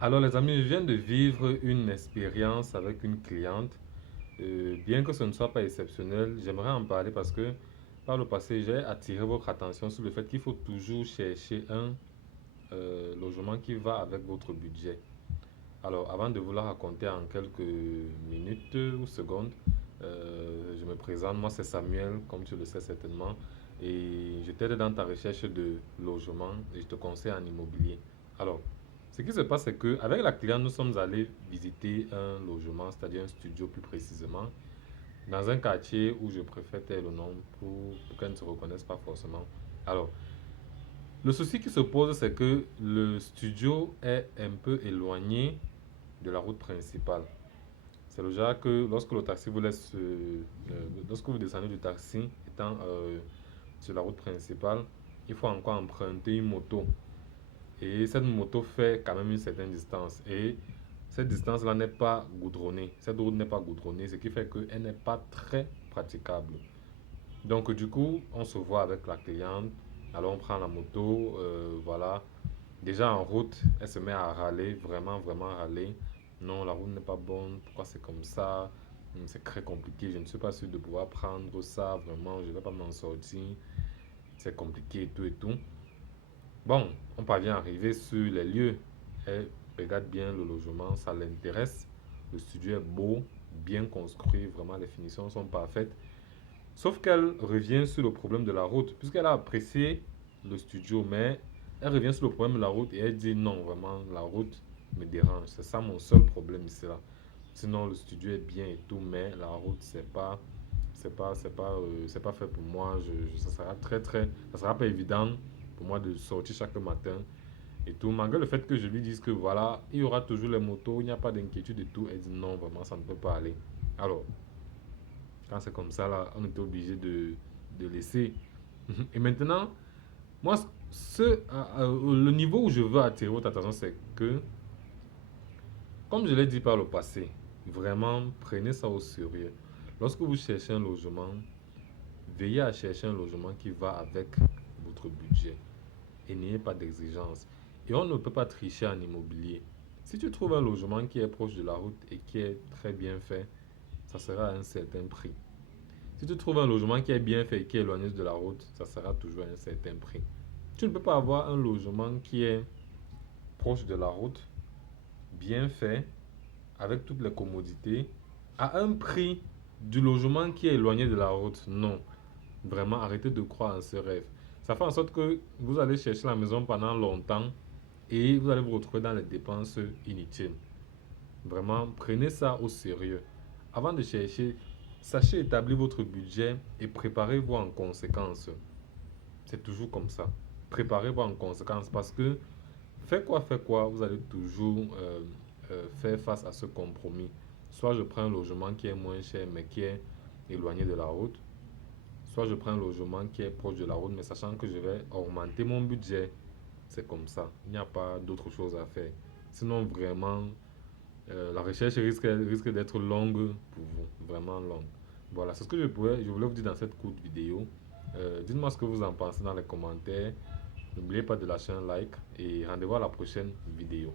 Alors les amis, je viens de vivre une expérience avec une cliente. Bien que ce ne soit pas exceptionnel, j'aimerais en parler parce que par le passé, j'ai attiré votre attention sur le fait qu'il faut toujours chercher un logement qui va avec votre budget. Alors avant de vous la raconter en quelques minutes ou secondes, je me présente, moi c'est Samuel, comme tu le sais certainement, et je t'aide dans ta recherche de logement et je te conseille en immobilier. Alors, ce qui se passe, c'est qu'avec la cliente, nous sommes allés visiter un logement, c'est-à-dire un studio plus précisément, dans un quartier où je préfère taire le nom pour qu'elle ne se reconnaisse pas forcément. Alors, le souci qui se pose, c'est que le studio est un peu éloigné de la route principale. C'est le genre que lorsque le taxi vous laisse, lorsque vous descendez du taxi, étant sur la route principale, il faut encore emprunter une moto. Et cette moto fait quand même une certaine distance. Et cette distance-là n'est pas goudronnée. Cette route n'est pas goudronnée, ce qui fait qu'elle n'est pas très praticable. Donc du coup, on se voit avec la cliente. Alors on prend la moto, voilà. Déjà en route, elle se met à râler, vraiment, vraiment râler. Non, la route n'est pas bonne, pourquoi c'est comme ça? C'est très compliqué, je ne suis pas sûr de pouvoir prendre ça, vraiment, je ne vais pas m'en sortir. C'est compliqué et tout et tout. Bon, on parvient à arriver sur les lieux. Elle regarde bien le logement, ça l'intéresse. Le studio est beau, bien construit, vraiment les finitions sont parfaites. Sauf qu'elle revient sur le problème de la route, puisqu'elle a apprécié le studio, mais elle revient sur le problème de la route et elle dit non, vraiment, la route me dérange. C'est ça mon seul problème ici là. Sinon, le studio est bien et tout, mais la route, c'est pas fait pour moi. Ça sera ça sera pas évident pour moi de sortir chaque matin et tout. Malgré le fait que je lui dise que voilà, il y aura toujours les motos, il n'y a pas d'inquiétude et tout, elle dit non, vraiment, ça ne peut pas aller. Alors, quand c'est comme ça, là, on était obligé de laisser. Et maintenant, moi, le niveau où je veux attirer votre attention, c'est que, comme je l'ai dit par le passé, vraiment, prenez ça au sérieux. Lorsque vous cherchez un logement, veillez à chercher un logement qui va avec votre budget. Et n'ayez pas d'exigence. Et on ne peut pas tricher en immobilier. Si tu trouves un logement qui est proche de la route et qui est très bien fait, ça sera à un certain prix. Si tu trouves un logement qui est bien fait et qui est éloigné de la route, ça sera toujours à un certain prix. Tu ne peux pas avoir un logement qui est proche de la route, bien fait, avec toutes les commodités, à un prix du logement qui est éloigné de la route. Non. Vraiment, arrêtez de croire en ce rêve. Ça fait en sorte que vous allez chercher la maison pendant longtemps et vous allez vous retrouver dans les dépenses inutiles. Vraiment, prenez ça au sérieux. Avant de chercher, sachez établir votre budget et préparez-vous en conséquence. C'est toujours comme ça. Préparez-vous en conséquence parce que fait quoi, vous allez toujours faire face à ce compromis. Soit je prends un logement qui est moins cher mais qui est éloigné de la route, soit je prends un logement qui est proche de la route mais sachant que je vais augmenter mon budget. C'est comme ça. Il n'y a pas d'autre chose à faire. Sinon, vraiment, la recherche risque d'être longue pour vous, vraiment longue. Voilà, c'est ce que je voulais vous dire dans cette courte vidéo. Dites-moi ce que vous en pensez dans les commentaires. N'oubliez pas de lâcher un like et rendez-vous à la prochaine vidéo.